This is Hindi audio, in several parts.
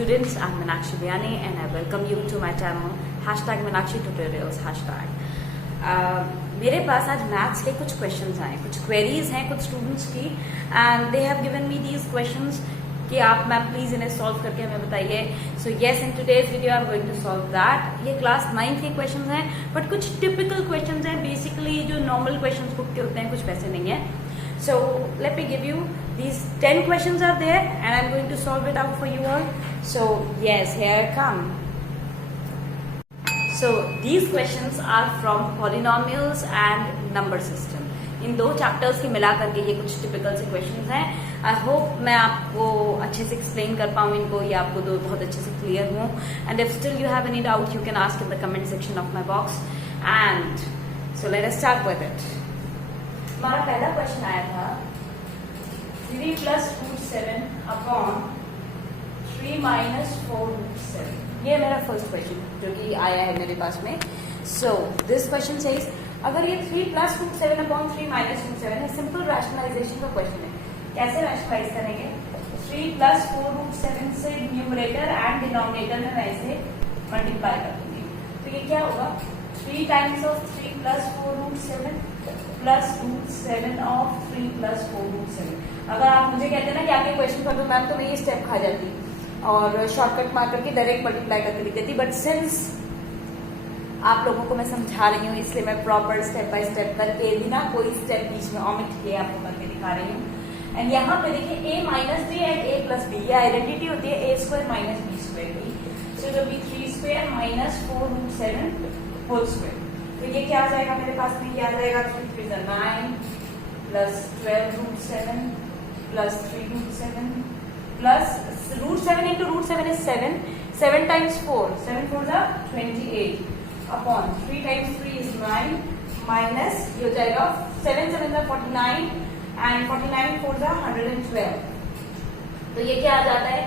students, I'm Meenakshi Biyani and I welcome you to my channel #MeenakshiTutorials #. मेरे पास आज मैथ्स के कुछ क्वेश्चंस आए, कुछ क्वेरीज हैं कुछ स्टूडेंट्स की and they have given me these questions कि आप मैम प्लीज इन्हें सॉल्व करके हमें बताइए. So yes, in today's video I am going to solve that. ये क्लास 9th के क्वेश्चंस हैं बट कुछ टिपिकल क्वेश्चंस हैं. बेसिकली जो नॉर्मल क्वेश्चंस बुक के होते हैं कुछ वैसे नहीं है. So let me give you these 10 questions are there and I'm going to solve it out for you all. So yes, here I come. So these questions are from polynomials and number system. इन दो चैप्टर्स की मिला करके ये कुछ टिपिकल से क्वेश्चंस हैं. आई होप मैं आपको अच्छे से एक्सप्लेन कर पाऊँ इनको, या आपको दो बहुत अच्छे से क्लियर हूँ. And if still you have any doubt you can ask in the comment section of my box. And so let us start with it. हमारा पहला क्वेश्चन आया था 3 + √7 अपॉन 3 - 4√7. ये मेरा फर्स्ट क्वेश्चन जो कि आया है मेरे पास में. सो दिस क्वेश्चन सेज अगर ये 3 + √7 अपॉन 3 - √7 है, सिंपल रैशनलाइजेशन का क्वेश्चन है. कैसे रैशनलाइज करेंगे? 3 + 4√7 से न्यूमरेटर एंड डिनोमिनेटर में मैं इसे मल्टीप्लाई कर दूंगी. तो ये क्या होगा? 3 टाइम्स ऑफ 3 + 4√7 प्लस √7 ऑफ 3 + 4√7. अगर आप मुझे कहते ना कि आपके क्वेश्चन कर दो मैम, तो मैं ये स्टेप खा जाती और शॉर्टकट मार करके डायरेक्ट मल्टीप्लाई करके लिख देती. बट सिंस आप लोगों को मैं समझा रही हूँ इसलिए मैं प्रॉपर स्टेप बाय स्टेप करके बिना कोई स्टेप बीच में ऑमिट किए आपको करके दिखा रही हूँ. एंड यहाँ पे देखिए a - b and a + b, ये आइडेंटिटी होती है a² - b² की. So it will be 3² - 4√7 whole square. तो ये क्या आ जाएगा मेरे पास में? ये आ जाएगा 3 × 3 = 9 plus 12√7 plus 3√7 plus √7 × √7 is 7. 7 times 4, 7 × 4 = 28 upon 3 times 3 is 9 minus ये हो जाएगा 7 × 7 = 49 एंड 49 × 4 = 112. तो ये क्या आ जाता है?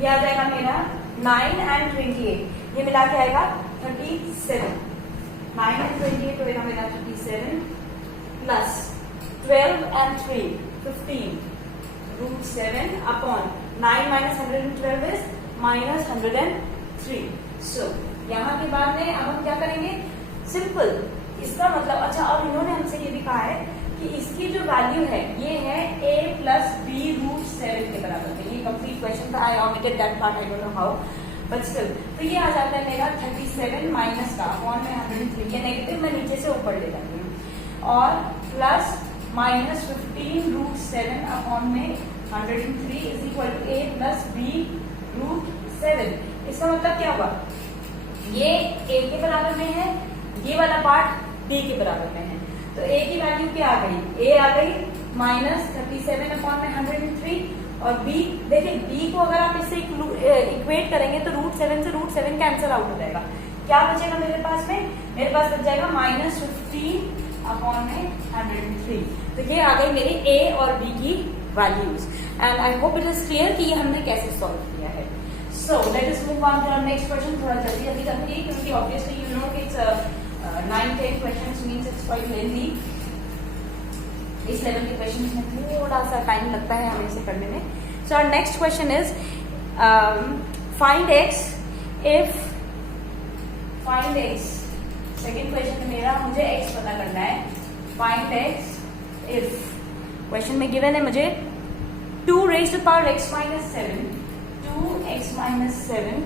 ये आ जाएगा मेरा 9 and 28, ये मिला के आएगा 37. 9 and 28 होगा मेरा 37 प्लस 12 and 3 15 √7 अपॉन 9 - 112 is -103. सो यहाँ के बाद में अब हम क्या करेंगे? सिंपल इसका मतलब, अच्छा और इन्होंने हमसे ये भी कहा है कि इसकी जो वैल्यू है ये है a + b √7 के बराबर है. ये कंप्लीट क्वेश्चन था. I omitted that part, I don't know how, but still. तो ये आ जाता है मेरा 37 माइनस का अपॉन में 103. ये नेगेटिव मैं नीचे से ऊपर ले जाती हूँ और प्लस -15 √7 अपॉन में 103 is equal to a + b √7. इसका मतलब क्या हुआ? ये a के बराबर में है, ये वाला पार्ट b के बराबर में है. तो a की वैल्यू क्या आ गई? a आ गई -37 अपॉन में 103 और b देखिए b को अगर आप इससे इक्वेट करेंगे तो √7 से √7 कैंसिल आउट हो जाएगा. क्या बचेगा मेरे पास में? मेरे पास बच जाएगा -15 अपॉन में 103. तो ये आ गई मेरी a और b की values. And I hope it is clear कि ये हमने कैसे सॉल्व किया है. So let us move on to our next question. थोड़ा जल्दी जल्दी करेंगे क्योंकि ऑब्वियसली यू नो कि it's 9-10 questions means it's quite lengthy. इस लेवल के क्वेश्चन में थोड़ा सा टाइम लगता है हमें इसे करने में. So our next question is find x if find x. Second question है मेरा, मुझे x पता करना है. फाइंड x इफ क्वेश्चन में गिवन है मुझे 2 ⁻ x - 7 2x - 7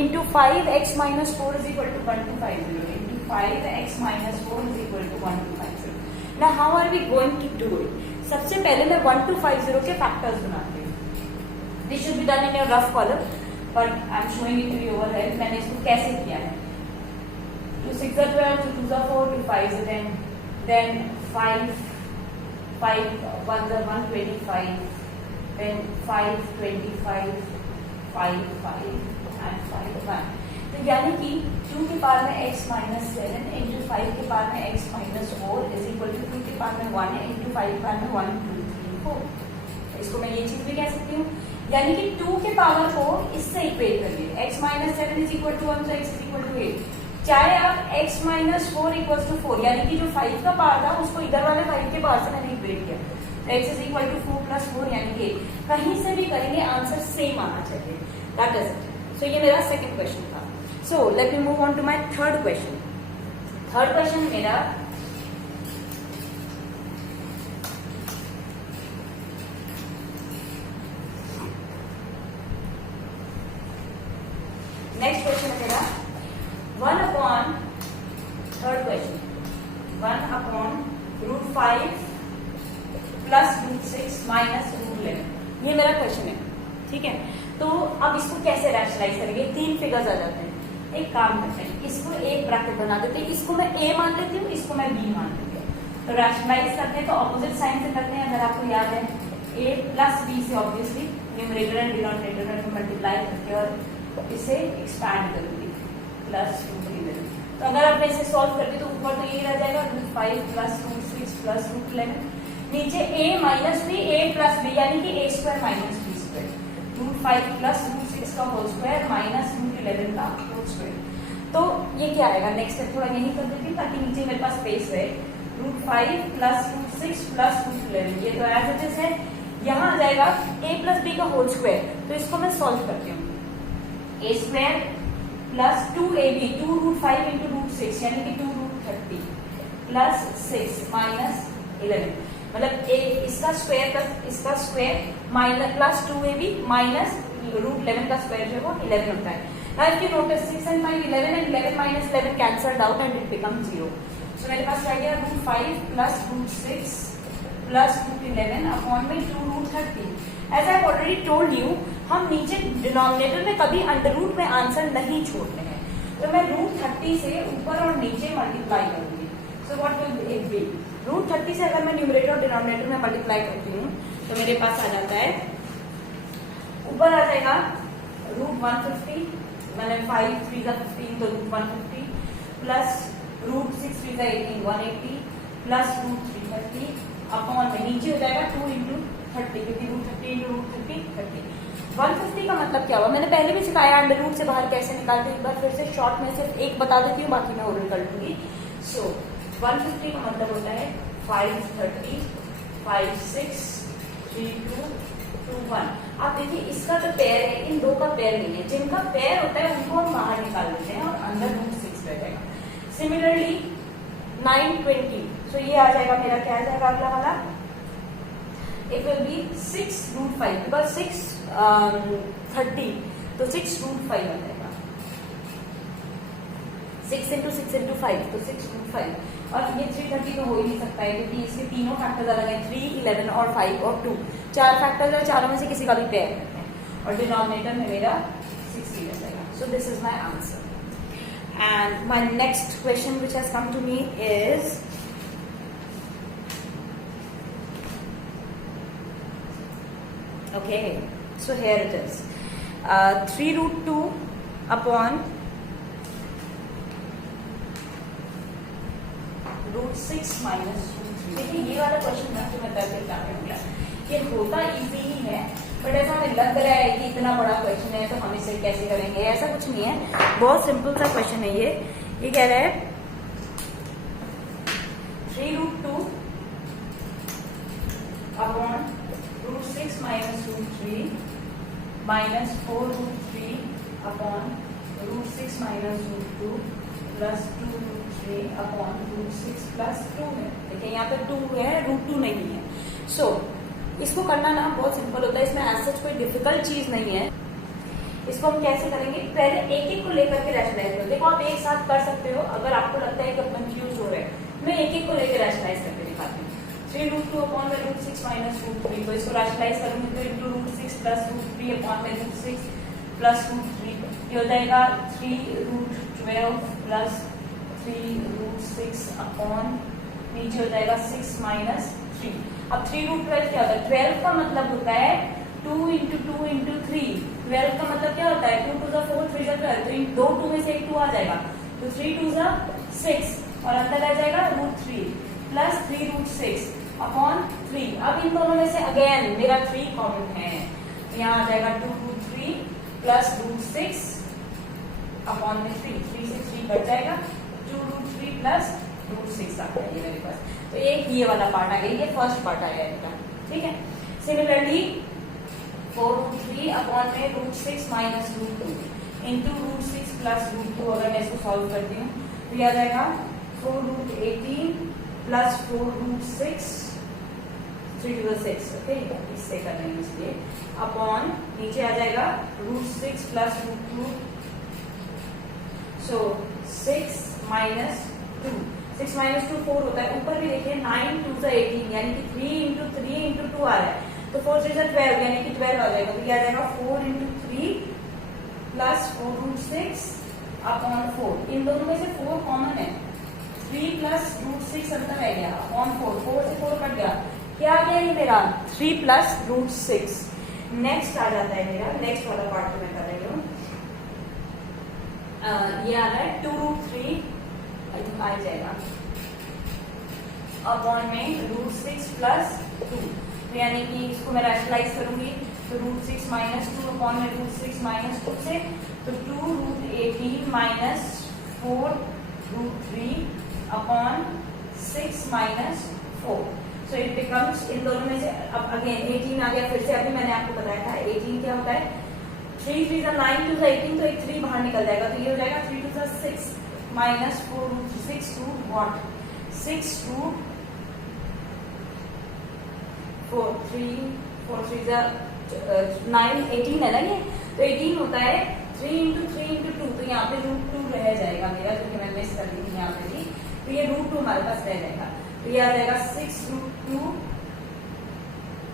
into 5x - 4 is equal to 1250 into 5x - 4 is equal to 1250. Now how are we going to do it? सबसे पहले मैं 1250 के फैक्टर्स बनाती हूँ. This should be done in your rough column, but I am showing it to you over here. मैंने इसको कैसे किया है? 2 × 6 = 12, 2 × 2 = 4, 2 × 5 = 10, then 5 1 = 125, then 5 25 5 5 and 5 1. तो यानी कि 2 के पावर में x - 7 into 5 के पावर में x - 4 is equal to 2 के पावर में 1 into 5 के पावर में 1 2 3 4. इसको मैं ये चीज भी कह सकती हूँ. यानी कि 2 के पावर को इससे इक्वेट करिए. x - 7 is equal to 1, so x is equal to 8. चाहे आप x - 4 = 4, यानी कि जो 5 का पावर था उसको इधर वाले 5 के पावर से मैंने इक्वेट किया. x is equal to 4 + 4 यानी कि कहीं से भी करेंगे आंसर सेम आना चाहिए. That is it. सो ये मेरा सेकंड क्वेश्चन था। So let me move on to my third question. Third question मेरा नेक्स्ट क्वेश्चन है मेरा 1 upon third question 1 upon √5 plus √6 minus √11। ये मेरा क्वेश्चन है, ठीक है। तो अब इसको कैसे रैशनलाइज करेंगे? 3 फिगर्स आ जाते हैं। एक काम करते हैं, इसको एक ब्रैकेट बना देते हैं, इसको मैं a मान लेती हूँ, इसको मैं b मान लेती हूँ। तो रैशनलाइज करते हैं तो ऑपोजिट साइन से करते हैं। अगर आपको याद है a प्लस b से ऑब्वियसली न्यूमरेटर एंड डिनोमिनेटर में मल्टीप्लाई करके और इसे एक्सपैंड करूंगी प्लस √11। तो अगर आप इसे सॉल्व करते तो ऊपर तो यही रह जाएगा √5 प्लस √6 प्लस √11, नीचे a minus b a plus b यानी कि a square minus b square, √5 plus √6 का होल स्क्वायर माइनस √11 का होल स्क्वायर। तो ये क्या आएगा? नेक्स्ट स्टेप थोड़ा यही कर देती हूँ ताकि नीचे मेरे पास स्पेस रहे। √5 प्लस √6 प्लस √11, ये तो एज इट इज है। यहाँ आ जाएगा a प्लस b का होल स्क्वायर, तो इसको मैं सॉल्व करती हूँ। a square plus 2ab 2√5 into √6 यानी कि 2√30 प्लस 6 माइनस 11, मतलब इसका स्क्वायर प्लस इसका square minus plus 2ab minus √11 का स्क्वायर जो है वो 11 होता है। Now if you notice 6 and 5 11 and 11 minus 11 cancelled out and it becomes 0. So मेरे पास रह गया √5 प्लस √6 प्लस √11 अपॉन में 2√30। As I have already told you, हम नीचे डिनोमिनेटर में कभी अंडर रूट में आंसर नहीं छोड़ते हैं, तो मैं √30 से ऊपर और नीचे मल्टीप्लाई करूंगी। So what will it be? √30 से अगर मैं न्यूमरेटर और डिनोमिनेटर में मल्टीप्लाई करती हूँ तो मेरे पास आ जाता है, ऊपर आ जाएगा √150, मैंने 5 3 का 15 तो √150 प्लस √6 3 का 18 180 प्लस √330 अपॉन में नीचे हो जाएगा 2 इंटू 30 क्योंकि √30 इंटू √30 30। 150 का मतलब क्या हुआ? मैंने पहले भी सिखाया अंडर रूट से बाहर कैसे निकालते हैं। एक बार फिर से शॉर्ट में सिर्फ एक बता देती हूँ, बाकी मैं ओरल कर लूंगी। सो 150 का मतलब होता है 5 30 5 6 3 2 2 1। आप देखिए इसका तो पेयर है, इन दो का पेयर नहीं है। जिनका पेयर होता है उनको हम बाहर निकाल देते हैं और अंदर √6 रह जाएगा। सिमिलरली 920, सो ये आ जाएगा मेरा, क्या आ जाएगा अगला वाला? इट विल बी 6√5 बिकॉज 6 30 तो 6√5 आ जाएगा। 6 इंटू 6 इंटू 5 तो 6√5 और ये 330 तो हो ही नहीं सकता है क्योंकि इसके तीनों फैक्टर्स अलग हैं, 3 11 और 5 और 2 चार फैक्टर्स है, चारों में से किसी का भी पेयर करते हैं और डिनोमिनेटर में मेरा 60 आ जाएगा। So this is my answer and my next question which has come to me is okay, so here it is 3√2 upon √6 minus √3। देखिए ये वाला क्वेश्चन ना जो मैं करके क्या करूँगा, ये होता इजी ही है बट ऐसा हमें लग रहा है कि इतना बड़ा क्वेश्चन है तो हम इसे कैसे करेंगे, ऐसा कुछ नहीं है। बहुत सिंपल सा क्वेश्चन है ये कह रहा है 3√2 upon √6 minus √3 minus 4√3 upon √6 minus √2 plus 2√3 upon √6 plus 2 है। देखिए यहाँ पे 2 है, √2 नहीं है। सो इसको करना ना बहुत सिंपल होता है, इसमें ऐसा सच कोई डिफिकल्ट चीज नहीं है। इसको हम कैसे करेंगे, पहले एक एक को लेकर के रैशनलाइज करो। देखो आप एक साथ कर सकते हो, अगर आपको लगता है कि आप कंफ्यूज हो रहे हैं, मैं एक एक को लेकर रैशनलाइज करके दिखाती हूँ। 3√2 अपॉन में √6 माइनस √3, तो इसको रैशनलाइज करूंगी तो इंटू √6 प्लस √3 अपॉन में √6 प्लस √3, ये हो जाएगा 3√12 प्लस 3√6 अपॉन नीचे हो जाएगा 6 माइनस 3। अब 3√12 क्या होता है? 12 का मतलब होता है 2 इंटू 2 इंटू 3। 12 का मतलब क्या होता है? 2 2 4 3 12, तो इन दो 2 में से एक 2 आ जाएगा, तो 3 2 6 और अंदर आ जाएगा √3 प्लस 3√6 अपॉन 3। अब इन दोनों में से अगेन मेरा 3 कॉमन है, तो यहाँ आ जाएगा 2√3 प्लस √6 अपॉन में 3 से 3 कट जाएगा, 2√3 प्लस √6 आता है ये मेरे पास। तो एक ये वाला पार्ट आ गया, ये फर्स्ट पार्ट आया इनका, ठीक है। सिमिलरली 4√3 अपॉन में √6 माइनस √2 इंटू √6 प्लस √2। अगर मैं इसको सॉल्व करती हूँ तो ये आ जाएगा 4√18 प्लस 4√6 3 to the 6। ओके, इससे कर लेंगे इसलिए अपॉन नीचे आ जाएगा √6 प्लस √2। सो 6 माइनस 2, 6 माइनस 2 4 होता है। ऊपर भी देखिए 9 2 से 18 यानी कि 3 इंटू 3 इंटू 2 आ रहा है, तो 4 से 12 यानी कि 12 आ जाएगा। तो ये आ जाएगा 4 इंटू 3 प्लस 4√6 अपॉन 4। इन दोनों में से 4 कॉमन है, 3 प्लस √6 अंतर रह गया अपॉन 4, 4 से 4 कट गया, क्या आ गया ये मेरा 3 प्लस √6। नेक्स्ट आ जाता है मेरा, नेक्स्ट वाला पार्ट में कर रही हूँ, ये आ रहा है 2√3 आ जाएगा अपॉन में √6 प्लस 2, यानी कि इसको मैं रैशनलाइज करूंगी तो √6 माइनस 2 अपॉन में √6 माइनस 2 से, तो 2√18 minus 4√3 upon 6 minus 4। So it becomes, इन दोनों में से अब अगेन 18 आ गया फिर से। अभी मैंने आपको बताया था 18 क्या होता है, 3 3 9 2 18, तो एक 3 बाहर निकल जाएगा, तो ये हो जाएगा 3 2 6 माइनस 4√6 टू व्हाट 6 टू 4 3 4 3 9 18 है ना ये, तो 18 होता है 3 इंटू 3 इंटू 2, तो यहाँ पे √2 रह जाएगा मेरा, क्योंकि मैं मिस कर दी थी यहाँ पे भी, तो ये √2 हमारे पास रह जाएगा। तो ये आ जाएगा 6√2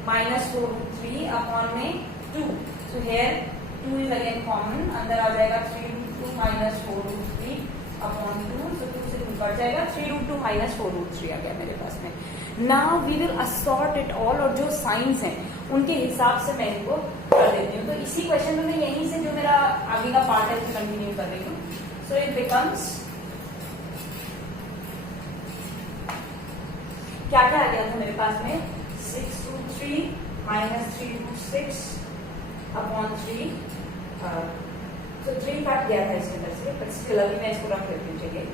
माइनस 4√3 अपॉन में 2। So here 2 is again common, अंदर आ जाएगा 3√2 माइनस 4√3 अपॉन 2, सो 2 से 2 कट जाएगा, 3√2 माइनस 4√3 आ गया मेरे पास में। Now we will assort it all, और जो साइंस हैं उनके हिसाब से मैं इनको कर देती हूँ। तो इसी क्वेश्चन में मैं यहीं से जो मेरा आगे का पार्ट है उसे कंटिन्यू कर रही हूँ। सो इट बिकम्स, क्या क्या आ गया था मेरे पास में, 6√3 माइनस 3√6 अपॉन 3, तो 3 कट गया था इसके अंदर से, बट स्टिल अभी मैं इसको रख लेती हूँ चलिए।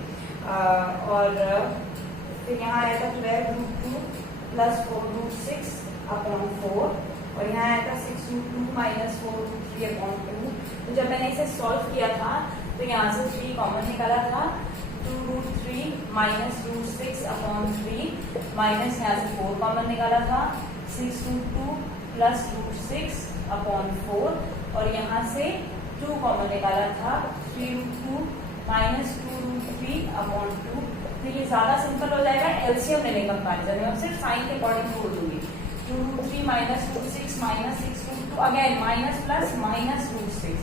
और फिर यहाँ आया था 12√2 प्लस 4√6 अपॉन 4, और यहाँ आया था 6√2 माइनस 4√3 अपॉन 2। तो जब मैंने इसे सॉल्व किया था तो यहाँ से 3 कॉमन निकाला था, 2√3 माइनस √6 अपॉन 3 माइनस यहाँ से 4 कॉमन निकाला था, 6√2 प्लस √6 अपॉन 4, और यहाँ से 2 कॉमन निकाला था, 3√2 माइनस 2√3 अपॉन 2। तो ये ज्यादा सिंपल हो जाएगा एलसीएम लेने कंपैरिजन में, सिर्फ साइन के अकॉर्डिंग बोल दूंगी। 2√3 minus √6 minus 6√2 again minus plus minus √6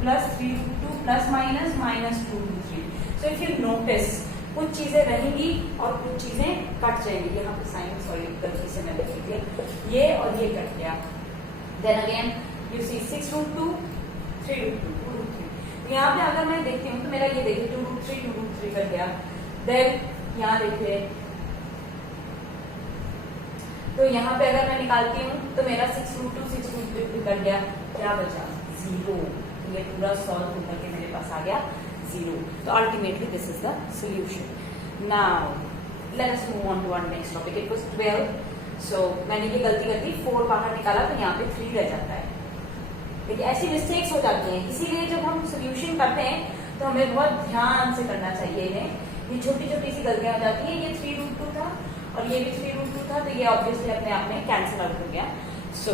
plus 3√2 plus minus minus 2√3। So if you notice कुछ चीजें रहेंगी और कुछ चीजें कट जाएंगी। यहाँ पे साइन सॉरी गलती से मैंने लिख दिया, ये और ये कट गया। Then again you see 6√2 3√2 2√3। यहाँ पे अगर मैं देखती हूँ तो मेरा ये देखिए 2√3 कट गया। देन यहाँ देखिए, तो यहाँ पे अगर मैं निकालती हूँ तो मेरा 6√2 कट गया, क्या बचा 0। ये पूरा सॉल्व होकर के मेरे पास आ गया 0। तो ultimately this is the solution. Now let us move on to our next topic. It was 12, so मैंने ये गलती कर दी, 4 बाहर निकाला तो यहाँ पे 3 रह जाता है। देखिए ऐसी मिस्टेक्स हो जाती हैं, इसीलिए जब हम सोल्यूशन करते हैं तो हमें बहुत ध्यान से करना चाहिए इन्हें। ये छोटी छोटी सी गलतियां हो जाती है। ये 3√2 था और ये भी 3√2 था, तो ये ऑब्वियसली अपने आप में कैंसिल आउट हो गया। So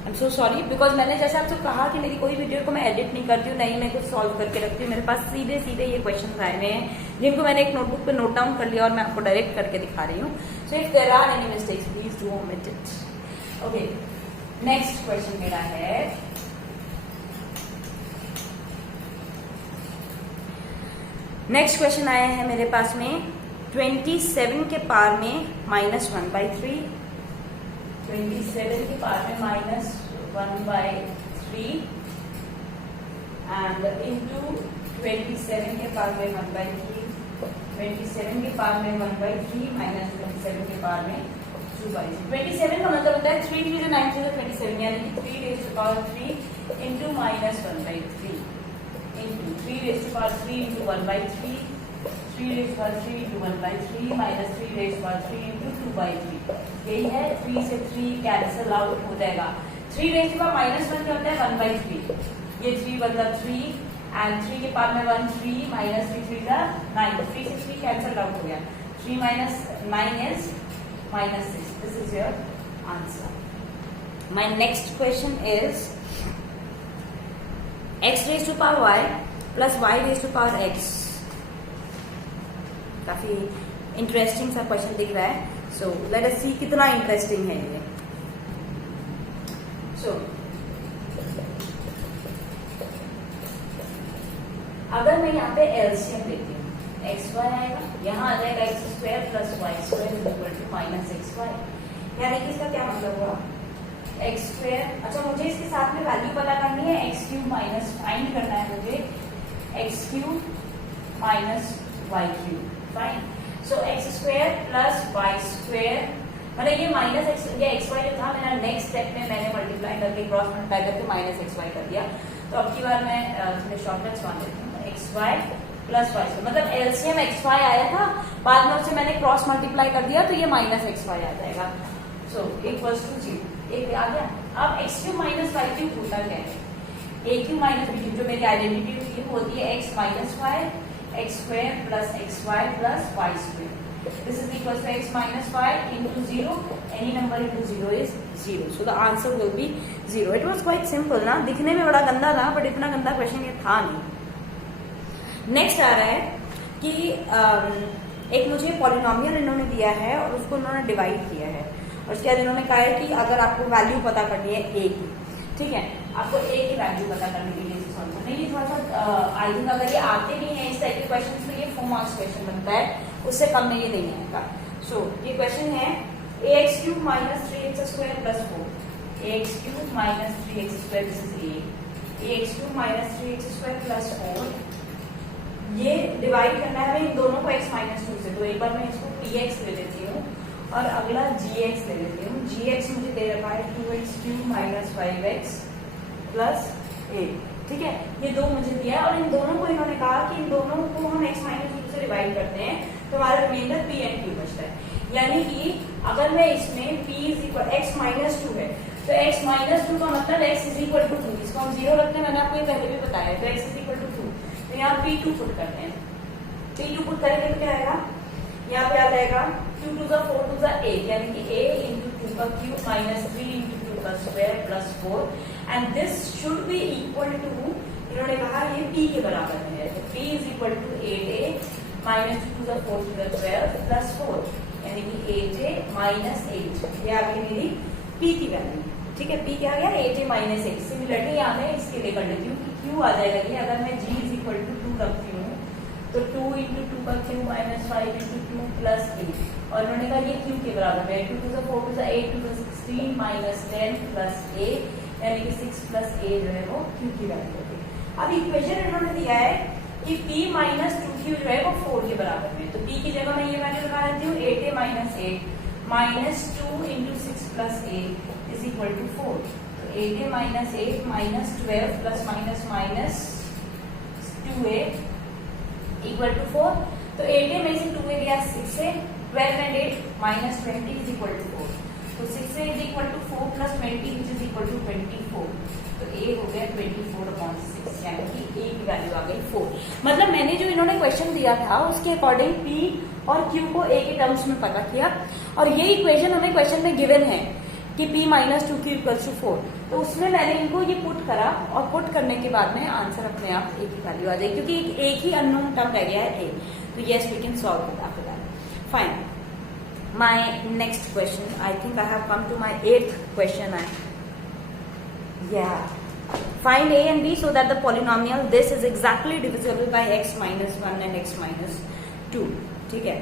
I am so sorry, because मैंने जैसे आपसे कहा कि मेरी कोई वीडियो को मैं एडिट नहीं करती हूँ, नहीं मैं कुछ सॉल्व करके रखती हूँ। मेरे पास सीधे सीधे ये क्वेश्चन आए हुए हैं जिनको मैंने एक नोटबुक पे नोट डाउन कर लिया और मैं आपको डायरेक्ट करके दिखा रही हूँ। So if there are any mistakes please do omit it. Okay, next question मेरा है, नेक्स्ट क्वेश्चन आया है मेरे पास में 27 के पार में -1/3, 27 के पार में -1/3 एंड इनटू 27 के पार में 1/3, 27 के पार में 1/3 माइनस 27 के पार में 2/3। 27 का मतलब होता है 3 3 9 3 27, यानी कि 3 raised to power 3 into -1/3 into 3 raised to power 3 into 1/3, 3 raised to power 3 into 1/3 minus 3 raised to power 3 into 2/3। यही है, 3 से 3 कैंसिल आउट हो जाएगा, 3 रेज़ टू पावर -1 क्या होता है 1/3, ये 3 बदला 3 एंड 3 के पावर में 1 3 माइनस 3 3 का 9, 3 से 3 कैंसल आउट हो गया, 3 minus 9 is -6. This is your answer. My next question is x raised to power y plus y raised to power x. काफी इंटरेस्टिंग सा क्वेश्चन दिख रहा है. सो लेट अस सी कितना इंटरेस्टिंग है ये. सो अगर मैं यहाँ पे एलसीएम लेती हूँ, एक्स वाई आएगा, यहाँ आ जाएगा x square plus y square equal to minus x y. यानी कि इसका क्या मतलब हुआ, एक्स स्क्वायर. अच्छा मुझे इसके साथ में वैल्यू पता करनी है, एक्स क्यूब माइनस फाइंड करना है मुझे x cube minus y cube. Fine. So x square plus y square, मतलब ये माइनस एक्स, ये एक्स वाई जो था मेरा नेक्स्ट स्टेप में मैंने मल्टीप्लाई करके क्रॉस मल्टीप्लाई करके माइनस एक्स वाई कर दिया. तो अब की बार मैं शॉर्टकट्स मान लेती हूँ, x y plus y square, मतलब एलसीएम एक्स वाई आया था, बाद में उससे मैंने क्रॉस मल्टीप्लाई कर दिया तो ये माइनस एक्स वाई आ जाएगा. सो इक्वल्स टू 0, एक आ गया. अब x cube minus y cube होता क्या है, a cube minus b cube, जो मेरी आइडेंटिटी होती है वो होती है x minus y x square plus x y plus y square. This is equal to x minus y into 0, any number into 0 is 0. So the answer will be 0. It was quite simple ना, दिखने में बड़ा गंदा था बट इतना गंदा क्वेश्चन ये था नहीं. नेक्स्ट आ रहा है कि एक मुझे पॉलिनोमियल इन्होंने दिया है और उसको उन्होंने डिवाइड किया है, और उसके बाद इन्होंने कहा है कि अगर आपको वैल्यू पता करनी है ए की, ठीक है, आपको ए की वैल्यू पता करने के लिए सॉल्व करना है. ये थोड़ा सा आई थिंक अगर ये आते नहीं है इस टाइप के क्वेश्चन तो ये 4 मार्क्स क्वेश्चन बनता है, उससे कम में ये नहीं आएगा. सो ये क्वेश्चन है a x cube minus 3x square plus 4, a x cube minus 3x square, this is a x cube minus 3x square plus 4. ये डिवाइड करना है इन दोनों को x माइनस 2 से, तो एक बार मैं इसको px ले लेती हूँ और अगला gx ले लेती हूँ. gx मुझे दे रखा है 2x cube minus 5x plus 8, ठीक है, ये दो मुझे दिया है. और इन दोनों को इन्होंने कहा कि इन दोनों को हम x माइनस 2 से डिवाइड करते हैं तो हमारा रिमाइंडर p एंड q बचता है. यानी कि अगर मैं इसमें p is equal x minus 2 है तो x माइनस 2 का मतलब x इज इक्वल टू 2, इसको हम 0 रखते हैं, मैंने आपको ये पहले भी बताया है. तो x इज इक्वल टू 2, तो यहाँ P2 पुट करते हैं. P2 पुट करेंगे तो क्या आएगा, यहाँ पे आ जाएगा 2 2 4 2 8, यानी कि a इंटू 2 का क्यूब माइनस 3 इंटू 2 का square plus 4, and this should be equal to, इन्होंने कहा ये p के बराबर है, तो p is equal to 8a minus 2 4 2 12 plus 4, यानी कि 8a माइनस 8. ये आ गई मेरी p की वैल्यू, ठीक है. p क्या आ गया 8a माइनस 8. सिमिलरली यहाँ मैं इसके लिए कर लेती हूँ कि q आ जाएगा ये, अगर मैं g इज इक्वल टू 2 रखती हूँ तो 2 इंटू 2 का क्यूब माइनस 5 इंटू 2 प्लस 8, और उन्होंने कहा ये q के बराबर है 2 2 4 2 8 2 16 माइनस 10 प्लस a, यानी कि 6 प्लस a जो है वो q की वैल्यू होगी. अब इक्वेशन इन्होंने दिया है कि p माइनस 2q जो है वो 4 के बराबर है, तो p की जगह मैं ये वैल्यू लगा लेती हूँ 8a minus 8 minus 2 into 6 plus a is equal to 4. तो 8a minus 8 minus 12 plus minus minus 2a equal to 4. तो 8a में से 2a गया 6a, 12 and 8 minus 20 is equal to 4. तो 6a is equal to 4 plus 20 which is equal to 24. तो a हो गया 24/6, यानी कि a की वैल्यू आ गई 4. मतलब मैंने जो इन्होंने क्वेश्चन दिया था उसके अकॉर्डिंग p और q को a के टर्म्स में पता किया, और ये इक्वेशन हमें क्वेश्चन में गिवन है कि p minus 2q equals to 4. तो उसमें मैंने इनको ये पुट करा, और पुट करने के बाद में आंसर अपने आप a की वैल्यू आ जाएगी, क्योंकि एक ही अननोन टर्म रह गया है a. तो yes we can solve it after that. Fine. My next question, I think I have come to my 8th क्वेश्चन. Find a and b so that the polynomial this is exactly divisible by x minus 1 and x minus 2. ठीक है.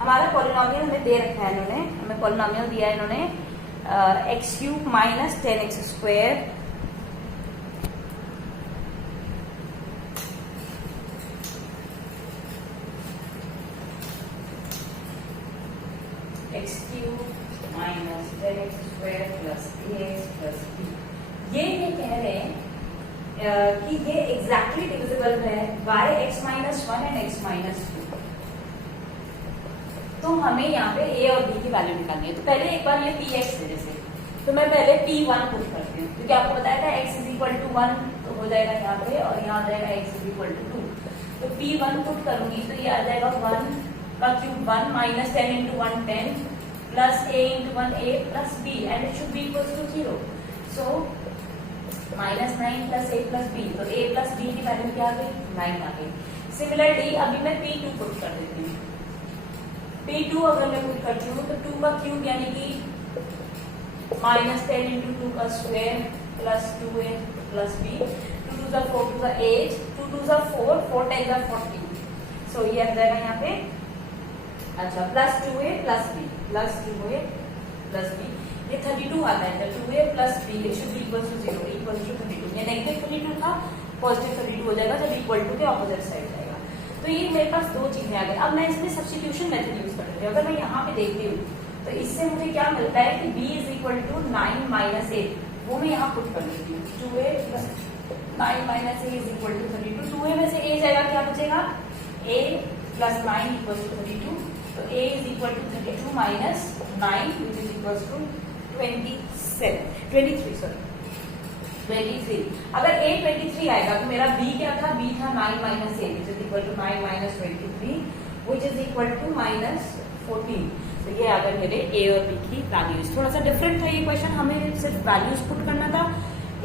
हमारा पॉलिनोमियल हमें दे रखा है इन्होंने, हमें पॉलिनोमियल दिया है इन्होंने x cube minus 10x square x cube minus 10x square plus ax plus b. ये कह रहे हैं कि ये एग्जैक्टली डिविजिबल है by x minus 1 and x minus 2. तो हमें यहाँ पे a और b की वैल्यू निकालनी है। तो पहले एक बार ये px है जैसे, तो मैं पहले p1 पुट करती हूँ, क्योंकि आपको बताया था x इज इक्वल टू 1, तो हो जाएगा यहाँ पे, और यहाँ आ जाएगा x इज इक्वल टू 2। तो p1 पुट करूंगी तो ये आ जाएगा 1 का cube 1 minus 10 into 1 10 plus a into 1 a plus b, and it should be equal to 0। So minus 9 plus a plus b, तो a प्लस b की वैल्यू क्या आ गई? 9 आ गई। सिमिलरली अभी मैं p2 पुट कर देती हूँ। p2 अगर मैं पुट करती हूँ तो 2 का क्यूब यानी कि माइनस 10 इंटू 2 का square plus 2a plus b, 2 2 जा 4 2 जा 8, 2 2 जा 4, 4 10 जा 40। सो ये आ जाएगा यहाँ पे, अच्छा plus 2a plus b, plus 2a plus b, ये 32 आता है, तो 2a plus b should be equal to 0, equal to 32। ये नेगेटिव 32 था, पॉजिटिव 32 हो जाएगा जब इक्वल टू के ऑपोजिट साइड जाएगा। तो ये मेरे पास दो चीजें आ गई। अब मैं इसमें सब्स्टिट्यूशन मेथड यूज कर रही हूँ। अगर मैं यहाँ पे देखती हूँ तो इससे मुझे क्या मिलता है कि b is equal to 9 minus 8, वो मैं यहाँ पुट कर लेती हूँ। 2a plus 9 minus a is equal to 32। 2a में से a जाएगा, क्या बचेगा? a प्लस 9 इक्वल टू 32, तो a is equal to 32 minus 9 which is equal to 23। अगर a 23 आएगा तो मेरा b क्या था? b था 9 minus a which is equal to 9 minus 23 which is equal to minus 14। तो ये अगर मेरे a और b की वैल्यूज, थोड़ा सा डिफरेंट था ये क्वेश्चन, हमें सिर्फ वैल्यूज पुट करना था।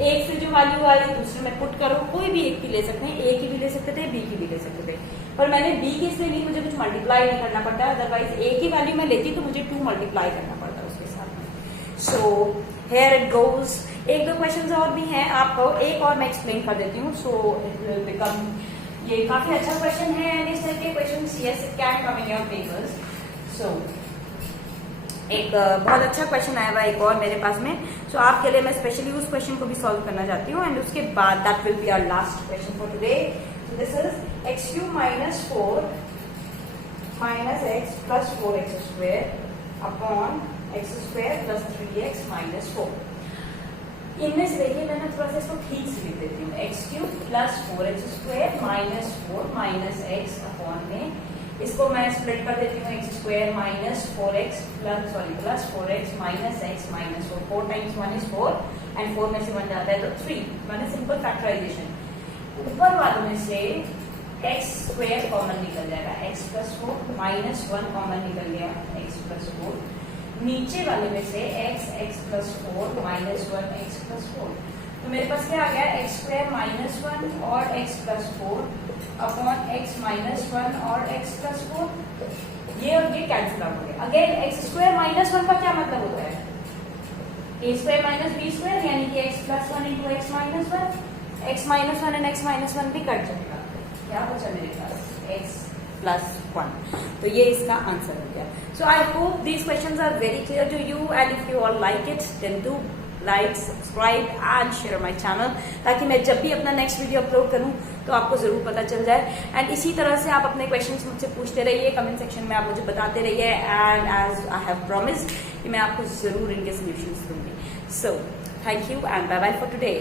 एक से जो वैल्यू आई दूसरे में पुट करो, कोई भी एक की ले सकते हैं, a की भी ले सकते थे, b की भी ले सकते थे, पर मैंने b की इसलिए ली, मुझे कुछ मल्टीप्लाई नहीं करना पड़ता, अदरवाइज a की वैल्यू मैं लेती तो मुझे 2 मल्टीप्लाई करना पड़ता उसके साथ में। So here it goes. एक दो क्वेश्चंस और भी हैं, आपको एक और मैं एक्सप्लेन कर देती हूँ। सो इट विल बिकम, ये काफी अच्छा क्वेश्चन है, एंड इस टाइप के questions yes it can come in your papers. So एक बहुत अच्छा क्वेश्चन आया हुआ एक और मेरे पास में, सो आपके लिए मैं स्पेशली उस क्वेश्चन को भी सॉल्व करना चाहती हूँ, एंड उसके बाद that will be our last question for today. This is x cube minus 4 minus x plus 4x square upon x square plus 3x minus 4। इनमें से देखिए मैंने थोड़ा सा इसको ठीक से लिख देती हूँ, x cube plus 4x square minus 4 minus x upon में, इसको मैं स्प्लिट कर देती हूँ, x square minus 4x plus 4x minus x minus 4, 4 times 1 is 4 and 4 में से 1 जाता है तो 3, मैंने सिंपल फैक्टराइजेशन। ऊपर वालों में से एक्स स्क्वायर कॉमन निकल जाएगा, एक्स प्लस 4 माइनस 1 कॉमन निकल गया, एक्स प्लस 4, नीचे वाले में से x plus 4 minus 1 x plus 4, तो मेरे पास क्या आ गया? एक्स स्क्वायर माइनस 1 और x plus 4 upon x minus 1 और x प्लस 4, ये और ये कैंसिल आउट हो गया। अगेन एक्स स्क्वायर माइनस 1 का क्या मतलब होता है? a square minus b square, यानी कि x plus 1 into x minus 1, x minus 1 and x minus 1 भी कट जाएगा, क्या बचा मेरे पास? x plus 1। तो ये इसका आंसर हो गया। So I hope these questions are very clear to you, and if you all like it then do like, subscribe and share my channel, ताकि मैं जब भी अपना नेक्स्ट वीडियो अपलोड करूं तो आपको जरूर पता चल जाए। एंड इसी तरह से आप अपने क्वेश्चंस मुझसे पूछते रहिए, कमेंट सेक्शन में आप मुझे बताते रहिए, and as I have promised कि मैं आपको जरूर इनके सोल्यूशंस दूंगी। So thank you and bye bye for today.